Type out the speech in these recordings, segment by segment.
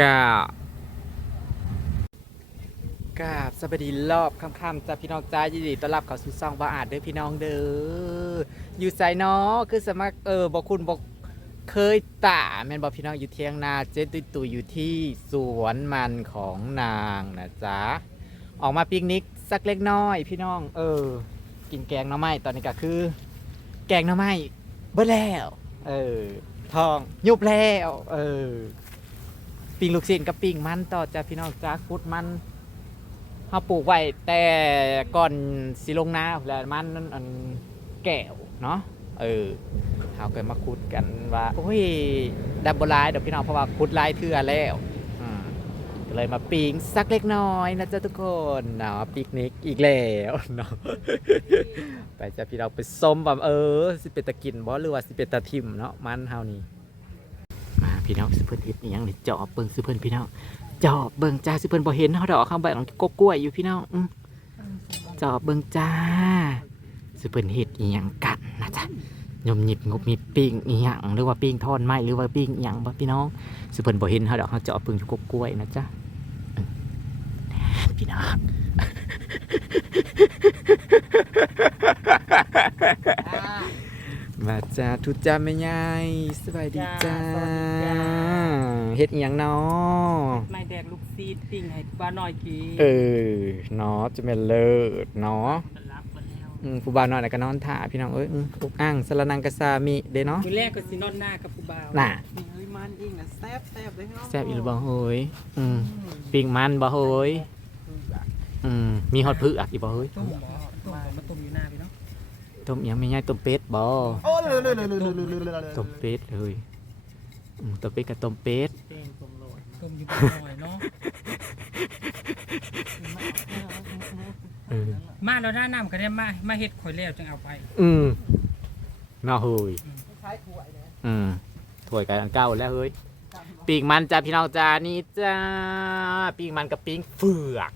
กาบกาบสวัสดีรอบค่ำๆจ้าพี่น้องจ้ายินดีต้อนรับเข้าสู่ซองบ่าอาจเด้อพี่น้องเด้ออยู่ไสเนาะคือสมัครเออบอกคุณบอกเคยตาแม่นบอกพี่น้องอยู่เทียงนาเจ๊ตุยตุยอยู่ที่สวนมันของนางนะจ๊ะออกมาปิกนิกสักเล็กน้อย พี่น้อง เออ กินแกงหน่อไม้ตอนนี้ก็คือ แกงหน่อไม้เบิดแล้ว เออทองยุบแล้ว เออ ปิ้งลูกชิ้นกับปิ้งมันต่อจากพี่น้องจ้าคุดมันเขาปลูกไว้แต่ก่อนสิลงนาแล้วมันนั่นอันแก้วเนาะเออเขาก็มาคุดกันว่าโอ้ยดับบลายเดี๋ยวพี่น้องเพราะว่าคุดหลายเทื่อแล้วก็เลยมาปิ้งสักเล็กน้อยนะจ๊ะทุกคนเนาะปิกนิกอีกแล้วเนาะไปจ้ะพี่น้องไปส้มแบบเออสิเป็นตะกินบ่หรือว่าสิเป็นตะทิมเนาะมันเฮานี่ พี่น้องสิเพิ่นเฮ็ดอีหยังนี่เจาะเบิ่งสิเพิ่นพี่น้องเจาะเบิ่งจ้าสิเพิ่นบ่เห็นเฮาดอกข้างใบของกกล้วยอยู่พี่น้องอื้อเจาะเบิ่งจ้าสิเพิ่นเฮ็ดอีหยังกันนะจ๊ะยมหยิบงบมีปิ้งอีหยังหรือว่าปิ้งทอดไม้หรือว่าปิ้งอีหยังบ่พี่น้องสิเพิ่นบ่เห็นเฮาดอกเฮาเจาะเบิ่งอยู่กกล้วยนะจ๊ะพี่น้อง มาจ้าทุจ้าแม่ยายสบายดีจ้าจ้าสวัสดีจ้า เฮ็ดอีหยังเนาะไม่แดกลูกซีดปิ้งให้บ้านน้อยกีเออเนาะจะเป็นเลิศเนาะรับกันแล้วอืมผู้บ่าวน้อยน่ะก็นอนท่าพี่น้องเอ้ยอืมอุกอ่างสะระนังกะซามิเด้เนาะ มือแรกก็สินอนหน้ากับผู้บ่าวน่ะนี่เฮ้ยมันอิงนะแซ่บแซ่บเลยเนาะแซ่บอีหรือบ่เฮ้ยอืมปิ้งมันบ่เฮ้ยอืมมีฮอดพึ่อักอีบ่เฮ้ยต้มบ่ต้มบ่ ต้มยังไม่ง่ายต้มเป็ดบอลต้มเป็ดเลยต้มเป็ดกับต้มเป็ดแม่เนาะเอาแล้วหน้น้ำก็ได้มามาเฮ็ดข่อยแล้วจึงเอาไปอืมน่าเฮ้ยถั่วเอืมถ้วยกันเก้าแล้วเฮ้ยปีกมันจ้าพี่น้องจ้านี่จ้าปีกมันกับปีกเฟือก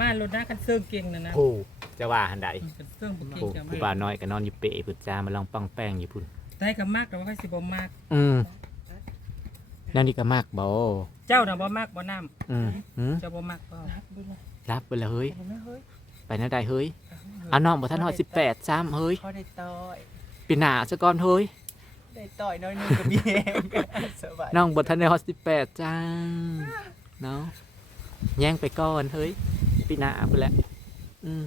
มาแล้วหน้ากันเซิงเก่งนะนะผู้จะว่าหันใดกันเซิงบ่เก่งผู้จะผู้มาบ่าวน้อยก็นอนอยู่เปะพุ่นจ้ามาลองปังแป้งอยู่พุ่นได้ก็มากแต่ว่าค่อยสิบ่มาก อืมนั่นนี่ก็มากบ่เจ้าน่ะบ่มากบ่น้อืมหืมำเจ้าบ่มากบ่รับไปเลยเฮ้ยเห็นไหมเฮ้ย ไปนั่นใดเฮ้ยอะน้องบ่ทันฮอดสิบแปดซ้ำเฮ้ยเขาได้ต่อยปีหน้าซะก่อนเฮ้ย ได้ต่อยน้อยหนึงกับพี่เองสบายน้องบ่ทันได้ฮอดสิบแปดจ้าเนาะแย่งไปก่อนเฮ้ย ปีหน้าพุ่นแหละอืม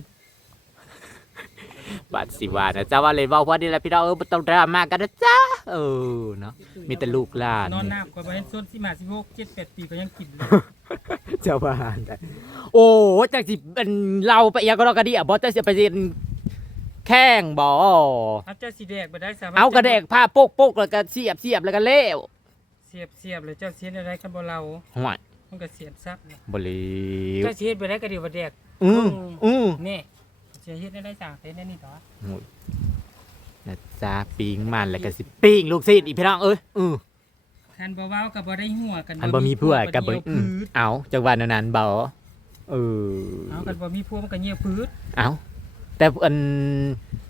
บาดสิว่านะจ้าว่าเลยเว่าว่านี่แหละพี่น้องเออบ่ต้องดราม่ากันนะจ้าเออเนาะมีแต่ลูกหลาน นอนน้ำก็บ่เห็นส่วนสิมา16 7 8ปีก็ยังกินเลยเจ้าบ้านได้โอ้จังสิเป็นเราไปอีกก็รอกระเดียบ่จังสิไปเรียนแข่งบ่เอาเจ้าสิแดกบ่ได้สามารถเอากระเดกผ้าโปกๆแล้วก็เสียบเสียบแล้วก็เล้วเสียบเสียบเลยเจ้าเสียอะไรกันบ่เราห่วย มันก็เสียบซับเลยบ่เลวเจ้าเสียบไปได้ก็เดียวบ่แดกอืมอืมนี่เสียเฮ็ดได้ได้สั่งเฮ็ดได้นี่ต่อนะจ้าปิ้งมันแล้วก็สิปิ้งลูกศิษย์อีพี่น้องเอ้ยอือคันบ่เว้าก็บ่ได้หัวกันอันบ่มีเพื่อกับบ่บ่เหี่ยวอืพืมชเอาจังหวะนั้นๆบ่เออเอากันบ่มีผัวมันก็เหี่ยวพืชเอาแต่อัน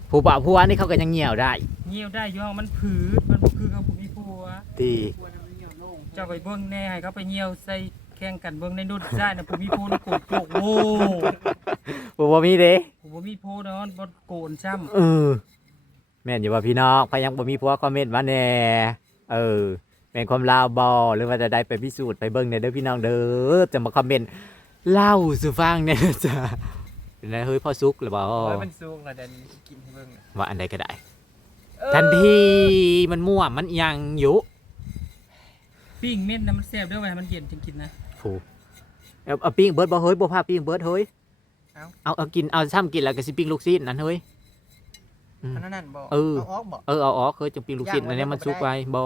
ผู้บ่าวผู้ว่านี่เขาก็ยังเหี่ยวได้เหี่ยวได้ย่องมันพืชมันบ่คือเขาบ่มีผัว ตีควรเอาเหนียวโล่งเจ้าไปเบิ่งแน่ให้เขาไปเหี่ยวใส่ แข่งกันเบิ่งในนุ่นซ่าน่ะบ่มีผัวนี่โกนโปกโอ้บ่บ่มีเด้บ่มีผัวเนาะบ่โกนซ้ำเออแม่นอยู่ว่าพี่น้องพยังบ่มีผัวคอมเมนต์มาแหน่เออเป็นความลาวบอหรือว่าจะได้ไปพิสูจน์ไปเบิ่งในเด้อพี่น้องเด้อจะมาคอมเมนต์เล่าสู่ฟังเนี่ยจ้ะเป็นไรเฮ้ยพ่อซุกหรือเปล่าโอ้ยมันสูงละเดนกินให้เบิ่งน่ะว่าอันใดก็ได้เออทันทีมันม่วมันอิหยังอยู่ ปิ้งเม็ดน่ะมันแซ่บเด้อไว้ให้มันเย็นจังกินนะ ผูเอาเอาปิ้งเบิร์ดบ่เฮ้ยบ่พาปิ้งเบิร์ดเฮ้ยเอา เอาเอากินเอาซ้ำกินแล้วก็สิปิ้งลูกชิ้นนั่นเฮ้ยอืมอันนั้นนั่นบอกเออออกบอกเออเอาออกเฮ้ยจังปิ้งลูกชิ้นย่างไว้อันนี้มันก็ซุกได้ไว้บ่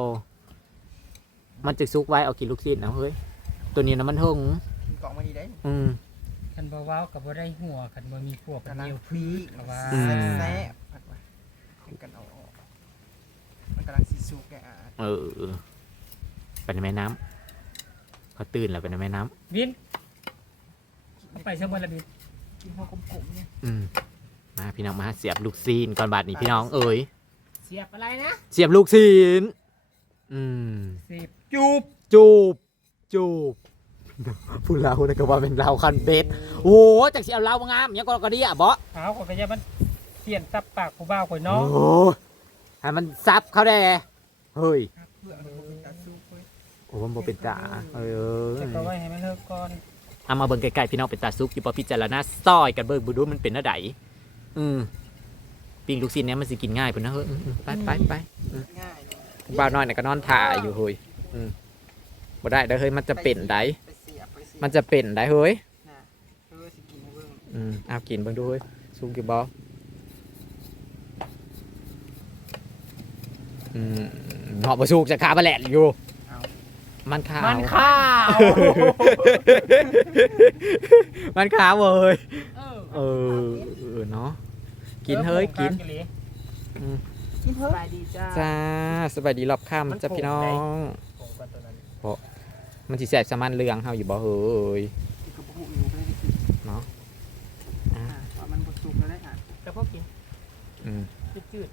มันจะซุกไว้เอากินลูกชิ้นเอาเฮ้ยตัวนี้นะมันหงกินกล่องมาดีได้อืม คันบ่เว้าก็บ่ได้หัวคันบ่มีผัวก็กำลังเหี่ยวพีกก็ว่าอืม แซ่บๆผัดไว้ให้กันเอาออกมันกำลังสิสุกแกอะเออไปในแม่น้ำ เขาตื่นแล้วไปในแม่น้ำวินเข้าไปซะบ่ละบินกินหัวกลมๆเนี่ยอืมมาพี่น้องมาเสียบลูกซีนก่อนบาดนี้พี่น้องเอ๋ยเสียบอะไรนะเสียบลูกซีนอืมเสียบจูบจูบ จูบผู้เรานะก็ว่าเป็นเราคันเบ็ดโอ้จักสิเอาเรางามหยังก็ก็ดีอะบ่เอาข่อยก็อย่ามันเสียนตับปากผู้บ่าวข่อยโอ้เนาะให้มันซับเขาแด่เฮ้ย เพื่อมัน โอ้มันบ่เป็นตาเออแต่ก็ไว้ให้มันเลิกก่อนเอามาเบิ่งไกลๆพี่น้องเป็นตาซุกอยู่บ่พิจารณาซอยกันเบิ่งบ่ดูมันเป็นอันใดอืมปิ้งลูกชิ้นเนี้ยมันสิกินง่ายพุ่นนะเฮ้ยอืมๆไปไปไปง่ายเลยบ่าวน้อยน่ะก็นอนถ่าอยู่เฮ้ยอืมบ่ได้เด้อเฮ้ยมันจะเป็นไดไปเสียบไปเสียบมันจะเป็นไดเฮ้ยน่ะเออสิกินให้เบิ่งอืมเอากินเบิ่งดูเฮ้ยซุกอยู่บ่อืมเหาะบ่สุกจะขาบ่แหลดอยู่เอา มันขาว มันข้าว มันขาวเว้ยเออเออเออเนาะกินเฮ้ยกินเออผมกลางอีหลีกินเฮ้ยสบายดีจ้าจ้าสบายดีรอบค่ำจ้าพี่น้อง ผมกันตัวนั้นมันสิแสบสมันเรืองเฮาอยู่บ่เฮ้ย กินกับบุอยู่ก็ได้กินเนาะอ่าว่ามันบ่สุกแล้วได้อะแต่พวกกินอืมจืด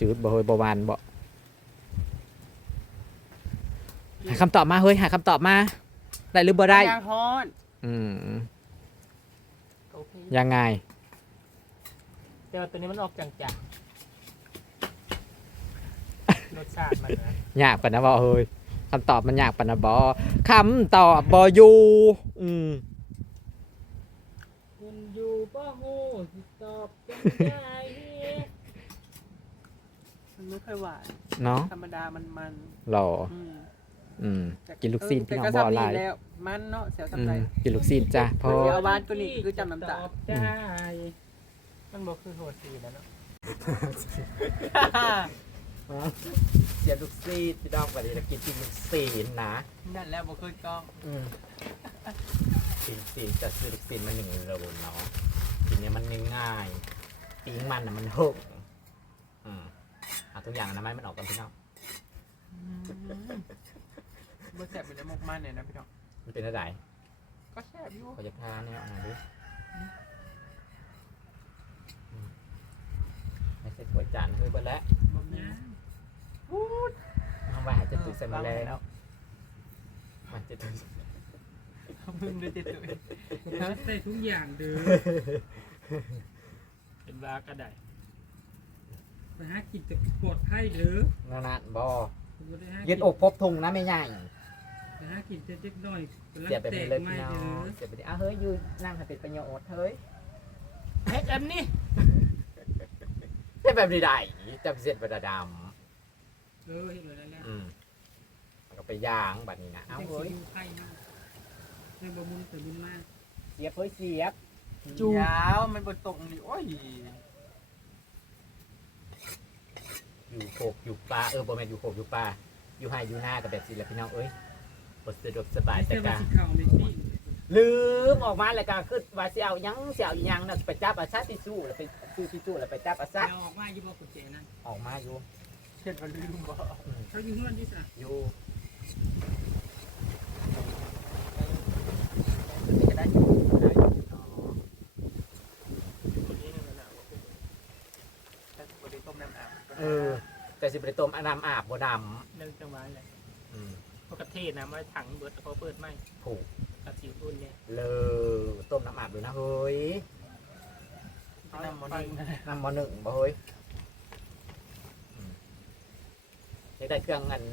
จืดบ่เฮ้ยบ่หวานบ่ หาคำตอบมาเฮ้ยหาคำตอบมา ได้หรือบ่ได้ ยางฮ้อนอืมโอเคยังไงๆแต่ว่าตัวนี้มันออกจางๆรสชาติมันนะยากปานนะบ่เฮ้ยคำตอบมันยากปานนะบ่คำตอบบ่อยู่อืมคุณอยู่ป้าหูสิตอบจังไดมันไม่ค่อยหวาน เนาะธรรมดามันมันหล่ออืม อืมกินลูกซีนพี่น้องแต่บ่ก็อะไรซ้ำนี่แล้วมันเนาะเสียวอืทำไรมกินลูกซีนจ้ะพอเดี๋ยวบ้านตัวนี้คือจำน้ำตาตอบได้มันบอกคือโหดสีแล้วเนาะเสียลูกซีนพี่น้องวันนี้เรากินกินลูกซีนนะนั่นแหล้วบ่เคยกล้องอืมซีนซีนจะซื้อลูกซีนมาหนึ่งโลเนาะทีนี้มันง่ายๆปิ้งมันน่ะมันหกอืมเอาทุกอย่างนะไม่มันออกกันพี่น้อง บ่แซ่บเป็นมกมันเนี่ยนะพี่น้องมันเป็นอะไรก็แซ่บอยู่ขอจะทานเนี่ยเอาหน่อยดิอืมไม่ใช่ขวดจานเฮ้ยเบิดแล้วบ่มีทำไมหายใจตุยใส่มาแล้วมันจะตุยมึงเลยติดตัวใส่ทุกอย่างเด้อเป็นบากระไดไปหากินจะปลอดภัยเด้อนานาบอบ่ได้หายืดอกพบทุงนะไม่ใหญ่ไป หากินเจ็บๆหน่อยกำลังเสียบไปแตกเลยไม่พี่น้อเด้องเสียบไปดิอ้าวเฮ้ยอยูนั่งให้เป็นประโยชน์เฮ้ยเฮ็ดแอมนี่ใช่แบบดีได้จับเสร็จบดาดเออเฮ็ดเลยแล้วำอืมแล้วก็ไปย่างแบบนี้นะเอาเอาเฮ้เฮ้ยยไข่เนาะในบ่มุนแต่บุญมากเสียบเฮ้ยเสียบจูยาวมันบ่ตรงนี่โอ้ยอยู่โขกอยู่ปลาเออบ่แม่นอยู่โขกอยู่ปลาอยู่ไฮอยู่หน้ากับแบบสิแหละพี่น้องเอ้ย บสะดวกสบายแต่แต่ว่ากาสิเข้าในที่ลืมออกมาแล้วก็คือว่าสิเอาหยังสิเอาอีหยังน่ะไปจับอาซาติสู้แล้วไปซื้อติสู้แล้วไปจับอาซาเราออกมาอยู่บ่กุญแจนั่นออกมาอยู่เช็ดว่าลืมบ่เขาอยู่เฮือนที่ซะอยู่จะได้อยู่แต่บ่ได้ต้มน้ำอาบเออแต่สิบไปต้มอาน้ำอาบบ่ดเรื่องจังหวะแห ละำอืมปกตินะมาถังเบิดเขาเปิดไม่ผูกกับสิวรุ่นเนี่ยเลยต้มน้ำอาบดูนะเฮ้ยน้ำมันนี่น้ำมอหนึ่งบ่เฮ้ยอืมยังได้เครื่องเงิน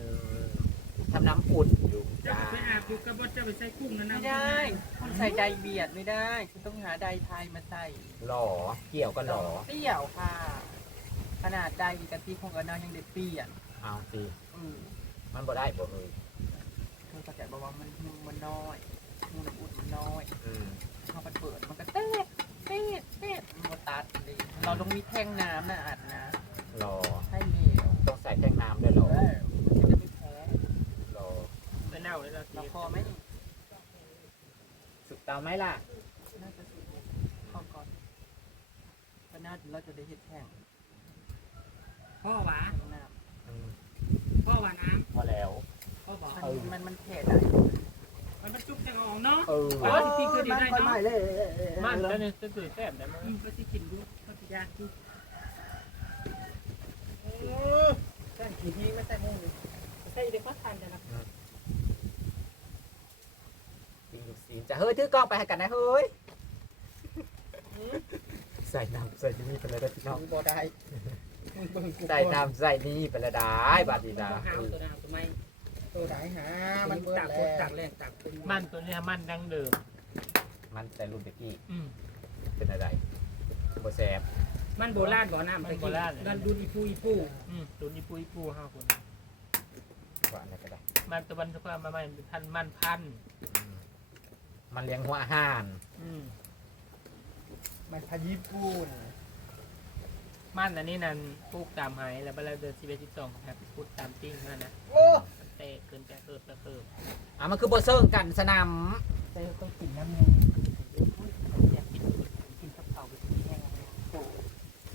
ทำน้ำอุ่นอยู่จะจ้าไปอาบอยู่กับบ่จะไปใส่กุ้งนะนะไม่ได้คนใส่ใดเบียดไม่ได้คุณต้องหาใดไทยมาใส่หล่อเกี่ยวก็หล่อเปรี้ยวค่ะ ขนาดใดกะทิของกระนาวยังเด็ดเปรี้ยวเอาสิอือ มันบ่ได้บ่เฮ้ยเธอก็จะบอกว่ามันมูมันน้อยมูน้ำอุ่นมันน้อยอืมพอมันเปิดมันก็เต๊ะเต๊ะเต๊ะมันก็ตัดเลยเราต้องมีแท่งน้ำนะอัดนะหล่อให้เหลวต้องใส่แท่งน้ำด้วยหล่อเออมันจะไม่แพ้หล่อไปเน่าเลยเราเราเสียพอไหมสุกเตาไหมล่ะ น่าจะสุดพอก่อนก็น่าจะเราจะได้เห็ดแท่งพ่อหวา แท่งน้อืม พ่อหวาน้พอแล้วำพ่อบอกำมันมันมันแผ่ได้มันบรรจุจะงองเนาะเออเออจริงๆคือดีได้เนาะเลยมันแล้วเนี่ยจะตื่นแซ่บได้มั้ยอืมก็สิกินดูก็สิยากดูแท่งกี่ทีไม่ใส่มุ้งเลยใส่เด็กก็ทานจะนะปิ้งเฮ้ยถือกล้องไปให้กันนะเฮ้ยใส่น้ำใส่นี่ไปเลยได้พี่น้องมึงบ่ได้มึงเบิ่งกู ใส่น้ำใส่นี่ไปลยได้บาดนีนะเอาตัวน้ำตัวไม่ตัวไหนหา มันเบิดตักแล้วตักแรงตักเป็นมันตัวเนี้ยมันดังเดิม มันแต่รุ่นตะกี้อืม เป็นอะไรบ่แสบมันโบราณบ่อน้ำนั่นดูอีปูอีปูอืมตัวนี้ปุ้ยปูห้าคนกว่าอะไรก็ได้มันตะวันตะวันมามันพันมันพัน อืมมันเลี้ยงหัวอาหารอืมมันพาญี่ปุ่น มันอันนี้นั่นปลูกตามหายแล้วเวลาเดินสิบเอ็ดสิบสองครับพูดตามติ้งนั่นนะโอ้มันเตะเกินจะเอิบแล้วเอิบอะมันคือบ่เซิงกันสนามใส่ต้องกินน้ำนึงอยากกินกินกับเผาไปกินแห้ง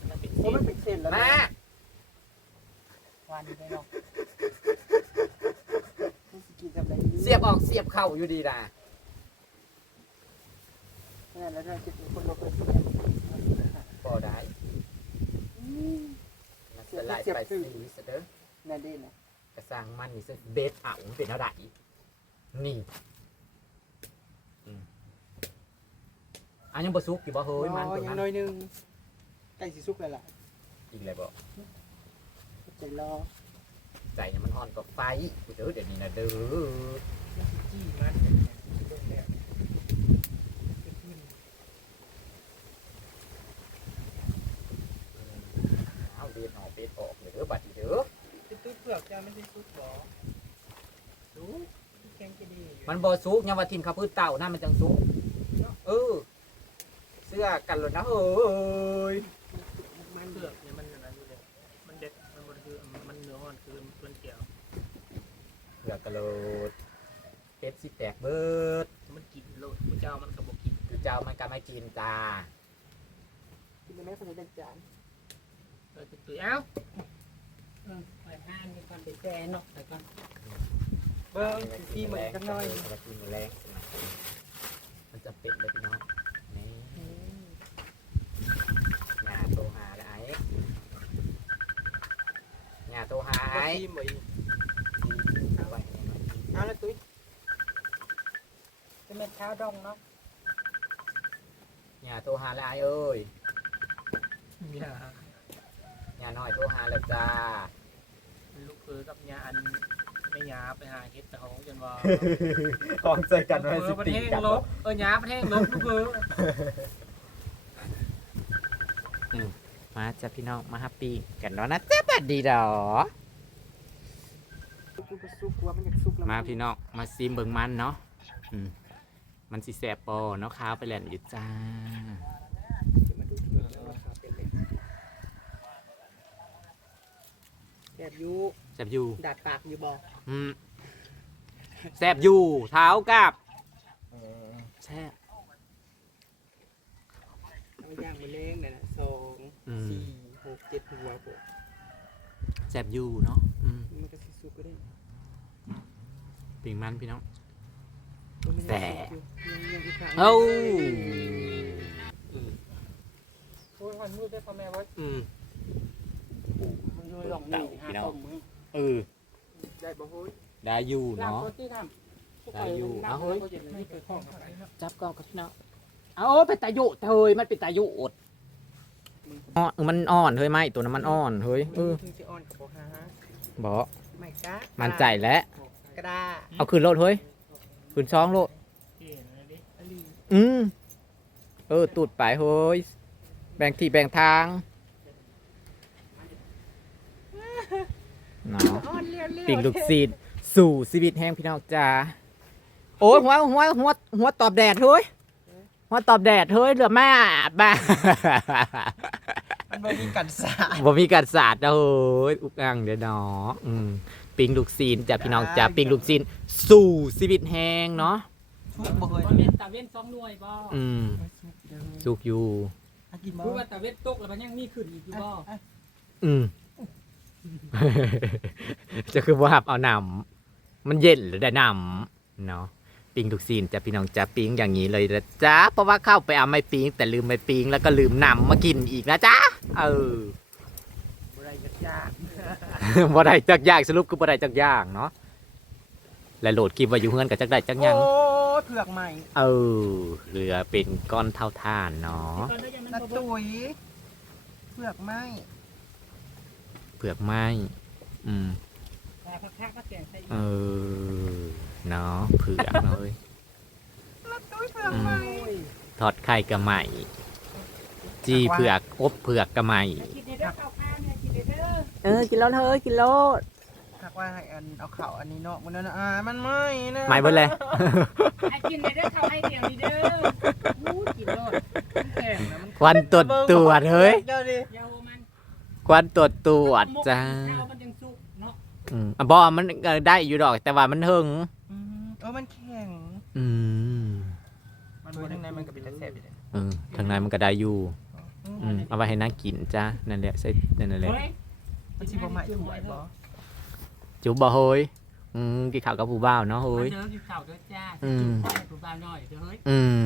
มันเป็นโหมันเป็นเส้นแล้วมาวันนี้ได้เนาะมึงสิกินกับอะไรเสียบออกเสียบเข้าอยู่ดีนะนี่แล้วเราจะเป็นคนเราเคยสิบ่ได้มัน สลายไปสีซะเด้อนั่นเด้นะกระสังมันนี่ซะเบสเอามันเป็นเท่าไหร่นี่อืมอันยังบ่สุกอยู่บ่เฮ้ยมันอ๋อตัวยันั้งนน้อยหนึงใกล้สิสุกแล้วล่ะอีกแล้วบ่ใจรอใจเนี่ยมันอ่อนกว่าไฟกูเด้อเดี๋ยวนี้นะเด้อจี้มัน เอาเบสออกเบสออกเลยเด้อบัดนี้เด้อ จะตุ้เปลือกจะไม่ได้ซุปบ่ดู แข็งจะดีมันบ่สุกยังว่าทิมข้าวพืชเต่านั่นมันจังสุกเออ เสื้อกันเลยนะเฮ้ยมันเลือกเนี่ยมันอะไรอยู่เลยมันเด็ดมันบดคือมันเนื้ออ่อนคือมันเกี่ยวเสื้อกันเลยเป็ดสิแตกเบิดมันกินโลดผู้เจ้ามันก็บอกกินคือเจ้ามันก็ไม่กินจ้ากินได้ไหมคนจะจานเออตุ้ยเอ้าเออไปห้างมีคนไปแซ่เนาะแต่ก่อน เบิ้งที่เหมือนกันหน่อยแล้วกินแรงมันจะเป็ดเลยพี่น้องนี่งาโตหาแล้วไอ้งาโตหาไอ้ที่เหมือนเอาไว้เนี่ยมันเอาละตุ้ยจะเม็ดเท้าดองเนาะงาโตหาแล้วไอ้เอ้ยเนี่ยงาน้อยโตหาแล้วจ้าลูกคือกับยาอัน ไม่ยาไปหาเห็ดแต่ของจนว่ากองใจกันเอไว้สิอประติเทดศกันลบเออยาประเทศลบลูกคือมาจ้ะพี่น้องมาฮัปปี้กันแล้วนะจ๊ะบัดดีดอกูก็สุกว่ามันอยากสุกแล้วมาพี่น้องมาซิมเบิ่งมันเนาะอืมมันสิแสบปอเนาะข้าวไปแล่นอยู่จ้ามาดูทีแล้วราคาเป็นเลย แอบอยู่แสบอยู่ดาดปากอยู่บอกอืมแสบอยู่เท้ากับแสบเอาย่างไปเล้งเนี่ยนะสองอืม สี่หกเจ็ดหัวผมแสบอยู่เนาะอืมมันก็สิสุกก็ได้ปิ่งมันพี่น้อง มันยังแต่สุกอยู่ยังยังอีกครั้งเอ้าพูดคนพูดได้พ่อแม่ว่าอืมมึง อยู่หลงหนีหาต้มมึงเออได้บ่โฮ้ยได้อยู่ลาบเนาะโคตรที่ทำได้อยู่เอาเฮ้ยนี่คือข้องกับไปครับจับกองกับพี่น้องเอาเป็นตายุเธยมันเป็นตายุอดอ่อนมันอ่อนเฮ้ยไม่ตัวนั้นมันอ่อนเฮ้ยเออถึงจะอ่อนกับบ่ฮะบอกไม่กะมันใจแล้วกระดาเอาคืนโลดเฮ้ยคืนช่องโลดที่เห็นอะไรดิอลีอืมเออตูดไปเฮ้ยแบ่งที่แบ่งทาง เนาะอ่อนเลี้ยวๆปิ่งลูกซีดสู่ชีวิตแห้งพี่น้องจ้าโอ้ยหัวหัวหัวหัวตอบแดดเฮ้ยหัวตอบแดดเฮ้ยเหลือแม่บ้ามันบ่มีกันสาดบ่มีการสาดนะเฮ้ยอุกอังเดี๋ยวเนาะอืมปิงลูกซีนจ้ะพี่น้องจ้าปิงลูกซีนสู่ชีวิตแห้งเนาะทุกบ่เฮ้ยมันเป็นตาเว้นสองหน่วยบ่อืมสุกอยู่อากินบ่รู้ว่าตาเว้นตกแล้วมันยังมีขึ้นอีกอยู่บ่อืม จะคือว่าหับเอาหนำมันเย็นหรือได้หนำเนาะปิงทุกซีนจะพี่น้องจะปิงอย่างนี้เลยนะจ๊ะเพราะว่าเข้าไปเอาไม่ปิงแต่ลืมไม่ปิงแล้วก็ลืมหนำมากินอีกนะจ๊ะเออบ่ได้จักยากบ่ได้จักอย่างสรุปคือบ่ได้จักอย่างเนาะและโหลดคลิปไว้อยู่เฮือนกับจักได้จักหยังโอ้โถผือกใหม่เออเรือเป็นก้อนเท่าท่านเนาะนาตุยเผือกไหม เผือกไหมอืมแต่พักๆก็เสียงใส่เออเนาะเผือกเลยนาตุยเผือกไหมทอดไข่กระไหมจีเผือกอบเผือกกระไหมคิดในเด้อข้าวข้าวเนี่ยคิดในเด้อเออ กินแล้วเธอกินแล้วถักว่าให้อันเอาเข่าอันนี้เนาะมันนั่นน่ะอ่ามันไหมนะไหมเบิดเลยไอ้กินในเด้อข้าวไอ้เดียวนี่เด้ออู้กินโลดมันแข็งนะมันควันตรวจตรวจเฮ้ย ควันตรวจตรวจจ้าข้าวมันยังสุกเนาะอืมอะบอมันเออได้อยู่ดอก แต่ว่ามันหึงอืมเออมันแข็งอืมมันบนข้างในมันก็เป็นตะแสบอยู่เลยเออทางในมันก็ได้อยู่อืมเอาไว้ให้นางกินจ้านั่นแหละใส่นั่นแหละ เฮ้ยมันชิบะใหม่ถวยบ่ จุบบ่เฮ้ยอืมกินข้าวกับผู้บ่าวเนาะเฮ้เฮ้ยยเด้อกินข้าวเด้อจ้าอืม จุ๊บไปถูบ้านหน่อยเด้อเฮ้ยอืม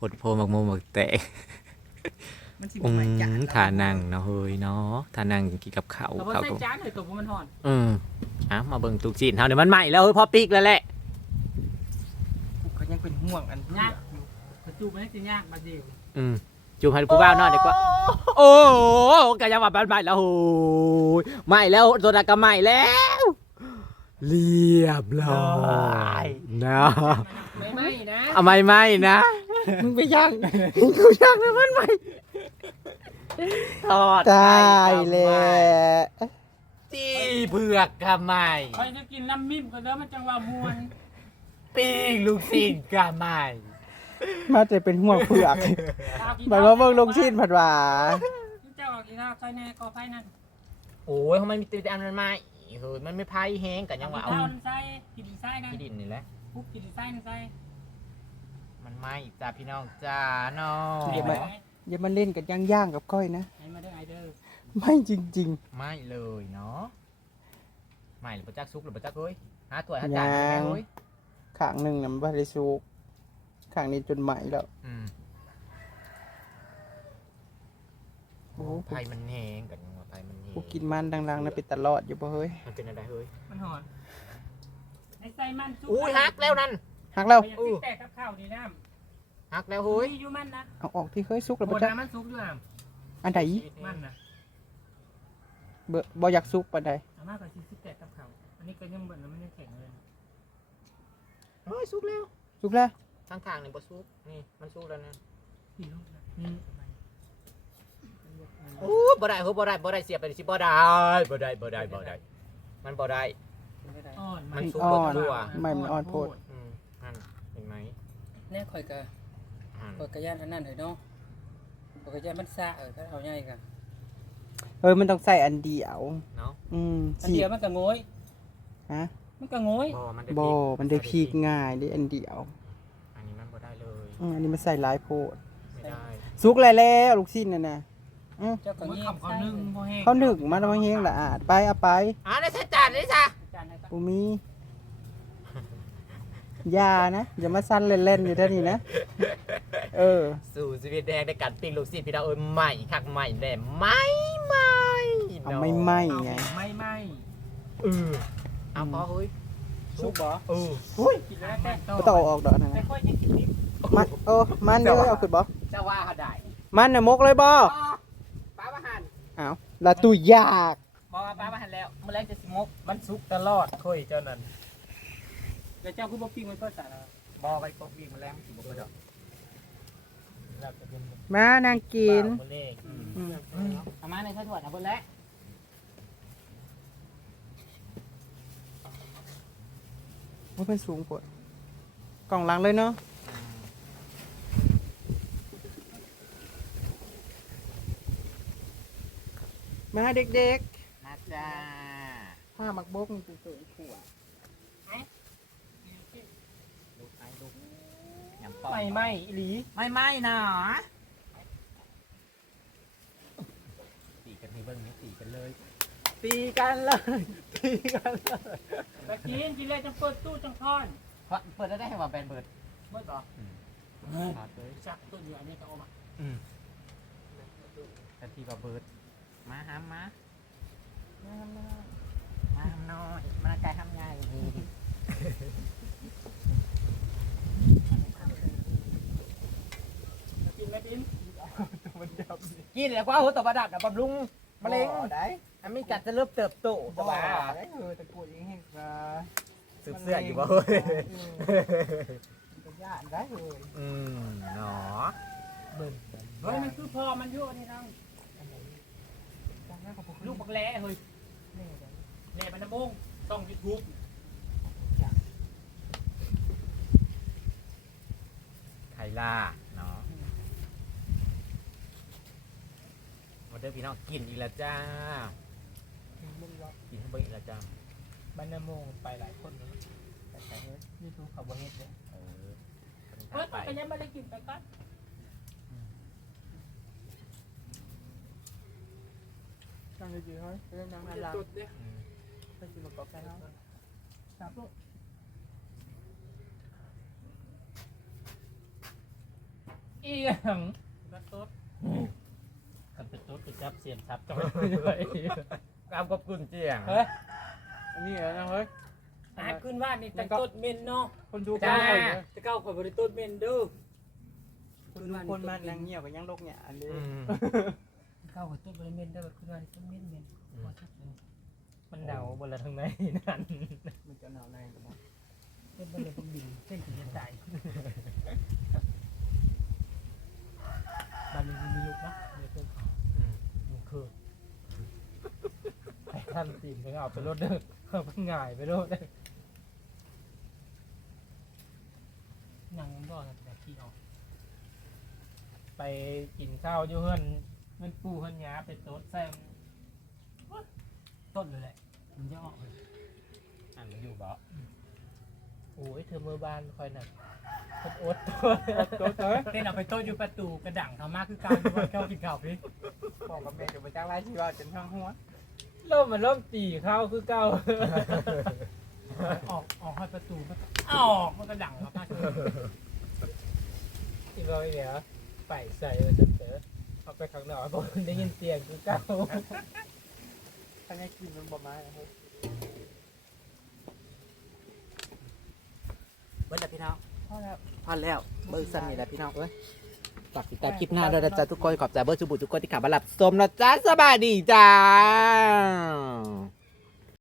อดโพมักโมมักแตก มันชิอืบะใหม่มจัดทานังเนาะเฮ้ยเนาะทานังกินกับข้าวแต่ว่าข้าวใส่กับจานเลยตัวมันห่อนอืมอะมาเบิ่งตุกจีนเฮาเดี๋ยวมันใหม่แล้วเฮ้ยพอปีกแล้วแหละเขายังเป็นห่วงอันเผือกอยู่กระจูมันจะยากมาเดียวอืมจูบให้ผู้บ่าวเนาะดีกว่า โอ้โหกะยังว่ามันใหม่แล้วโอ้ยใหม่แล้วโซดาก็ใหม่แล้ว เรียบร้อยนะไม่ไม่นะเอาไม่ไม่นะมึงไปย่างมึงกูย่างแล้วมันใหม่ ทอดตายแล้วจีเผือกกะใหม่คอยจะกินน้ำมิ้มก็เด้อมันจังว่ามวนปิ้งลูกชิ้นกะใหม่มาจะเป็นห่วงเผือกข้าวกินหมายว่าเบิ่งลงชิ้นผัดหวาเจ้ากินข้าวซอยแน่กอไฟนั่นโอ้ยทำไมมีตีอันมันใหม่เฮ้ยมันไม่พายแห้งกันยังว่าเอาเอาน้ำใส่กินไส้นะที่ดินนี่แหละ ปุ๊บกินไส้น้ำใส่มันไหม่จ้าพี่น้องจ้าน้อเดี๋ยวงไป อย่ามาเล่นกับย่างๆกับก้อยนะไอ้มาเด้อไอเด้อไม่จริงไม่เลยเนาะไม่หรือประจักซุกหรือประจักเฮ้ยหาถ้วยหาจานให้แม่เฮ้ยๆข้างหนึ่งน่ะมันบ่ได้สุกข้างนี้จนไหมแล้วอืมโอ้โหไฟมันแห้งกันยังว่าไฟมันแห้งกูกินมันดังๆนะเป็นตลอดอยู่บ่เฮ้ยมันเป็นอะไรเฮ้ยมันหอนไอ้ไส้มันซุปอุ้ยฮักแล้วนั่นหักแล้วไปยังติ๊กแตกกับข้าวนี่น้ ฮักแล้วำเฮ้ยมีอยู่มันนะเอาออกที่เคยสุกแล้วหมบ่ดจ๊ะน้ำมันซุปอยู่อะอันใดมันนะเบ่บ่อยากสุกปานใดอาม่าก็สิติ๊กแตกกับข้าวอันนี้ก็ยังเบิ่นแล้วมันยังแข็งเลยเฮ้ยซุกแล้วสุกแล้วข้างๆนี่บ่ซุกนี่มันซุกแล้วนะสี่ลูกนะนี่โอ้บ่ได้เฮ้ยบ่ได้บ่ได้เสียบไปสิบ่ได้บ่ได้บ่ได้บ่ได้ มันบ่ได้อ่อนมันซุกอ่บ่อนทั่วไม่มันอ่อนโพดอืมนั่นเห็นไหมแน่ข่อยก็ อ่านข่อยก็ย่านอันนั้นเลยเนาะข่อยก็ย่านมันซ่าเออถ้าเอาใหญ่ก็เออมันต้องใส่อันเดียวเนาะอืมอันสิเดียวมันก็โงยฮะมันก็โงยบ่มันได้บ่พริกมันได้พริกง่ายได้อันเดียวอันนี้มันบ่ได้เลยอืมอันนี้มันใส่หลายโพดไม่ได้สุกแล้วแล้วลูกชิ้นน่ะนะเจ้าก็มันเงี้ยขับเขานึ่งพอแห้งเขาหนึ่งมาแล้วมาเฮงละอาดไปเอาไปอ่าได้ใช้จานนี่จ้ะจานไหนก็ปูมีอยานะอย่ามาสั้นเล่นๆอยู่เท่านี้นะ เออ สู่ชีวิตแดงในการปิ้งลูกศิษย์พี่น้องเอ้ยใหม่คักใหม่แน่ไม่ใหม่เอาไม่ไหม้ไง ไม่ไหมเออเอาพอเฮ้ยซุปบ่เออกินแล้วแต่ก็ต้องเอาออกดอกนะแต่นะค่อยยังกินนิดมันเออมันเด้อเอาขึ้นบ่จะว่าเขาได้มันน่ะมกเลยบ่ป้ามาหันอ้าวละตุยยากบอกว่าป้ามาหันแล้วเมื่อไรจะสิมกมันสุกตลอดค่อยเจ้านั้นแล้วเจ้าคือบ่ปิ้งมันก็สาระบอไปกบวิ่งมาแล้วสิบกระดอกแล้วจะเป็น มานางกินบ่าวมื้อเลขอืมเอามาในข้าวถั่วนะบนแล้วว่าเป็นสูงกว่ากล่องหลังเลยเนาะมาเด็กนะจ้าๆผ้าหมักบกนี่สวยๆขวด ลูกไอ้ลูกยำปอ ไม่ไหมอีหลีไม่ไม่นะตีกันในเบิ้งนี้ตีกันเลย ตีกันเลย ตีกันเลยตะกินกินเลยจังเปิดตู้จังพอนเพราะเปิดได้ให้ว่าแบนเบิร์ดเมื่อก่อนขาดเลยจักตัวอยู่อันนี้ก็เอามาอืมทันทีว่าเบิร์ดมาหามมามาหามน้อยมาหามน้อยมาไกลหามใหญ่ กินแล้วก็เอาหัวตบประดับนะบำรุงมะเร็งได้อันไม่จัดจะเริ่มเติบโตบ่ว่าได้เออตะกูยังเห็นว่าสืบเสื้ออยู่บ่เฮ้ยเป็นญาติได้เลยอืมเนาะเบิ่งเฮ้ยมันคือพ่อมันอยู่นี่น้องลูกบักแล้เฮ้ยแล่มันน้ำมงต้องยูทูบไทล่าเนาะ มาเด้อพี่น้องกินอีกแล้วจ้ากินให้เบิ่งอีกแล้วจ้ามันน้ำมงไปหลายคนเลยแต่ใช่เฮ้ยยูทูบเขาบ่เฮ็ดเลยเออเฮ้ยไปไปยังไม่ได้กินไปก่อนจังเลยจีเฮ้ยเป็นนางนาจุดเนี่ยอืมเป็นจีประกอบกันแล้วครับลูกอีหยังกระตุ้ดกัน เป็นตุ๊ดไปจับเสียมทับจังเลยกราบขอบคุณเจียงเฮ้ยอันนี้เหรอนะเฮ้ยตายขึ้นว่านี่แต่ต้นเมนเนาะคนดูจ้ากันเลยจะเก้าข่อยบริต้นเมนเด้อคนดูคนมันยังเงียบกันยังลกเนี่ยอันนี้อืมเก้าข่อยต้นบริเมนเด้อขึ้นว่านี่ต้นเมนเมนมันเดาบนละทางไหนนั่นมันจะหนาวในหรือเปล่าต้นบริเมนบินเส้นถึงจะตายบ้านนี้มีลูกนะเดี๋ยวเพิ่น มันคือไป ท่านตีนไปเอาไปรถเด้อเอาไปง่ายไปรถเด้อนั่งบ่นะแต่ขี้ออกไปกินข้าวอยู่เฮือนเฮือนปูเฮือนหยาไปโต๊ดแซมต้นเลยแหละมันจะออกเลยอันอยู่บ่โอ้ยเธอมือบานคอยหนักอดอดตัวเอ้ยเป็นเอาไปโต้อยู่ประตูกระดังเขามากคือการที่ว่าเก้ากินข้าวพี่บอกกับแม่อยู่ประจักษ์ไรชีวะจนทั้งหัว ล่มมันล่มตีเข้าคือเก่าออกออกให้ประตูมันออกมันกระดังครับมากเลยอีกร้อยเดียวไปใส่เลยจะเจอเอาไปข้างนอกบอกได้ยินเสียงคือเก่าถ้าให้กินมันบ่มาเฮ้ยเบิ้ลแล้วพี่น้องพอแล้วพอแล้วเบิ้ลสั้นนี่แหละพี่น้องเอ้ย ฝากติดตามคลิปหน้าด้วยนะจ๊ะทุกคนขอบใจเบอร์ชูบุทุกคนที่ขับมาหลับสมนะจ๊ะสบายดีจ้า